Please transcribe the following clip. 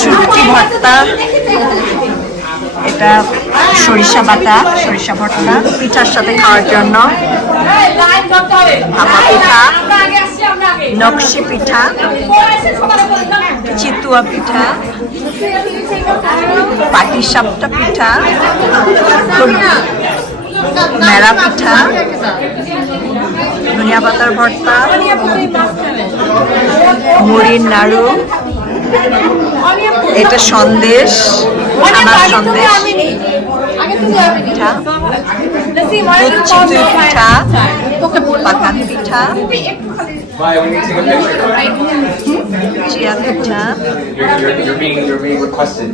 শুটকি ভর্তা, এটা সরিষা বাটা, সরিষা ভর্তা পিঠার সাথে খাওয়ার জন্য। ভাপা পিঠা, নকশি পিঠা, চিতুয়া পিঠা, পাটিসাপটা পিঠা, মেরা পিঠা, ধনিয়া পাতার ভর্তা, মুড়ির নাড়ু, এটা সন্দেশ, ছানার সন্দেশ পিঠা, চিতই পিঠা, পাকান পিঠা, chia pitha. You're being requested.